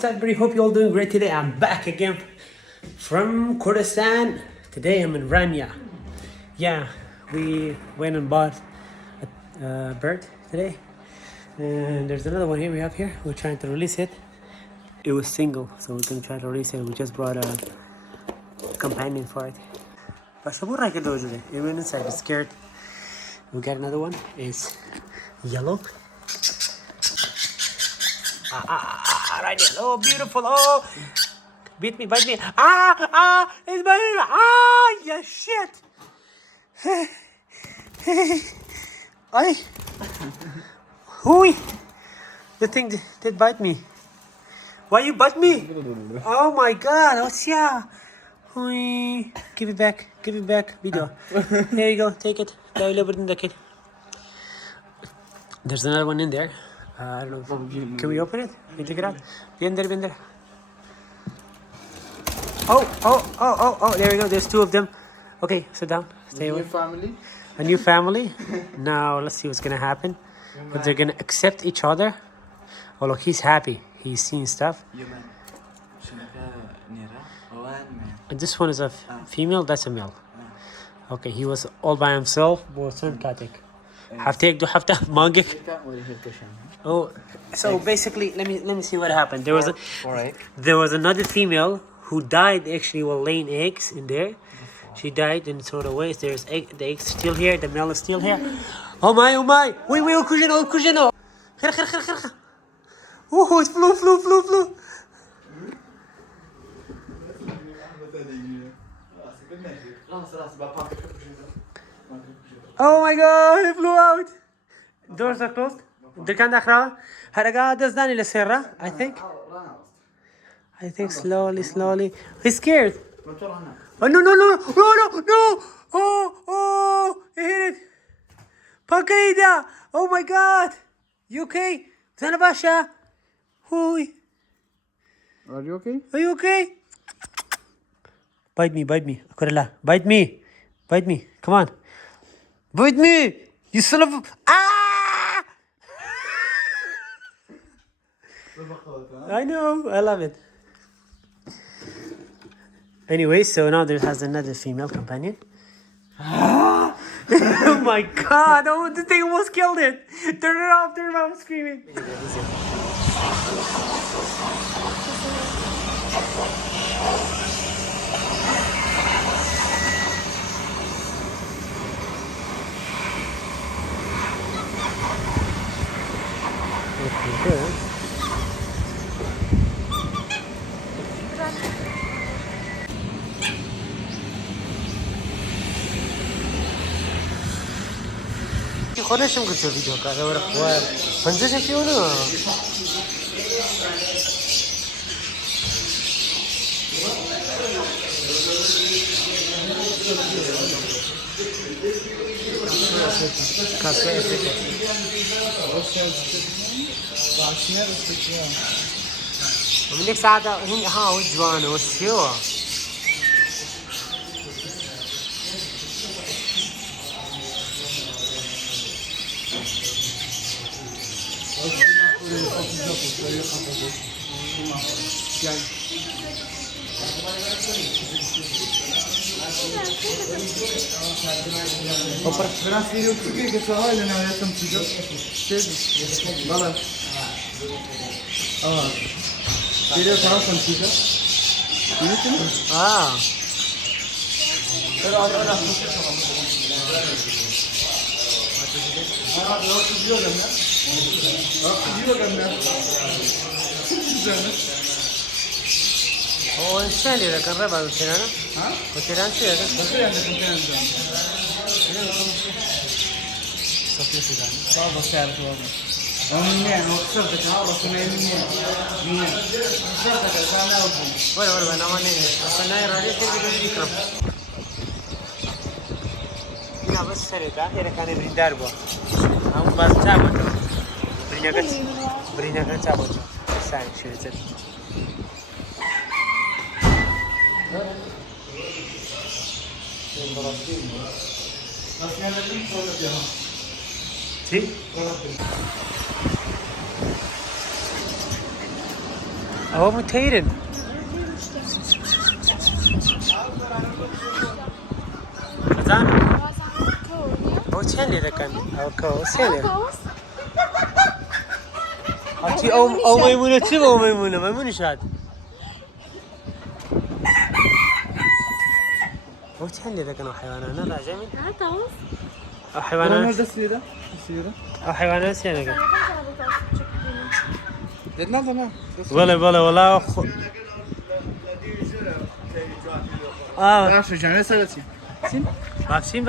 What's up, everybody? Hope you all doing great today. I'm back again from Kurdistan. Today I'm in Rania. Yeah, we went and bought a bird today. And there's another one here we have here. We're trying to release it. It was single, so we're gonna try to release it. We just brought a companion for it. But it went inside, it's scared. We got another one. It's yellow. Right there. Oh, beautiful. Oh, beat me, bite me. It's biting me. Yeah, shit. Ay. Hui. The thing did bite me. Why you bite me? Oh my god. What's yeah? Hui. Give it back. Give it back. Video. There you go. Take it. There's another one in there. I don't know. Can we open it? Can you take it out? Bien there. Oh, there we go. There's two of them. Okay, sit down. Stay away. A new family. Now, let's see what's going to happen. If they're going to accept each other. Oh, look, he's happy. He's seeing stuff. And this one is a female. That's a male. Okay, he was all by himself. Oh, so basically, let me see what happened. There was another female who died actually while laying eggs in there. She died in sort of ways. There's the eggs still here. The male is still here. Oh my! Wait, kujino. Oh, it flew. Oh my god, it flew out. Doors are closed. Dekan dakhra. Haraga dazdani lesera, I think. Slowly. He's scared. Oh no. Oh, he hit it. Pakaida. Oh my god. You okay? Zanabasha. Hui. Are you okay? Are you okay? Bite me. Akurala. Bite me. Come on. Bite me. You son of I know. I love it. Anyway, so now there has another female companion. Oh my god. Oh, the thing almost killed it. Turn it off. I'm screaming. خودشم گفت ویدیو کرده و رفت پنجهش فیونه کاسه افریقا من یک ساعت هنگ ها جوانه و سیوه Transferiu que essa olha não é tão possível. Vale. Seria para tão possível. Isso? هو الثاني إذا كان ربع وتيران وتيران سير صعب سعره ومنين وصرت تعرف منين صرت كان أوفن ولا أنا ما نيجي أنا رادي تبي تجي كم هنا بس سريع إذا كان بريندار بوا هم بس تعبوا بريندار تعبوا ساري شو يصير ¿Sí? هو متيرن خزان هو چند لیره کن او که سه لیره هاتی او میمونه چی با میمونه میمونه شاید هو چند لیره کن حیوانات نه راجع من او حیوانات Nerede Sıyırı? او حیوانات چند کن Dedin aldın ha. والله Başka canı sarısı. واکسین